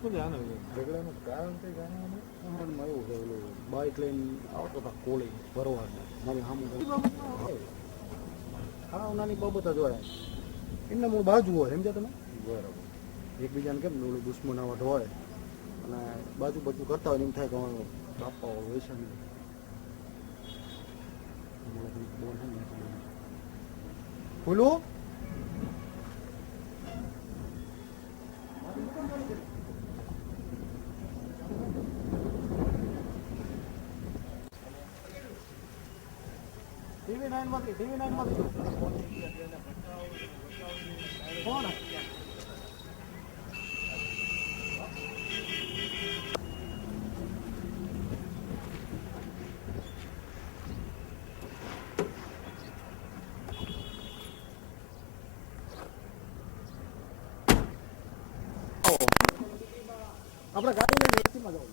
શું છે આને ઝઘડાનું કારણ કંઈ જાણવાનું ઉદાહરણમાં એવું છે ઓલું બાઇક લઈને આવતો હતા કોળી ભરવા મારી સામે હા નાની બાબત જ હોય એમને હું બાજુ હોય સમજ્યા તમે બરાબર એકબીજાને કેમ ઓલું દુશ્મનાવટ હોય અને બાજુ કરતા હોય ને એમ થાય કે બાપા હોય છે ને બોલું ટીવી 9 માંથી કોણ આપણે ગાડી લઈને એસીમાં જવું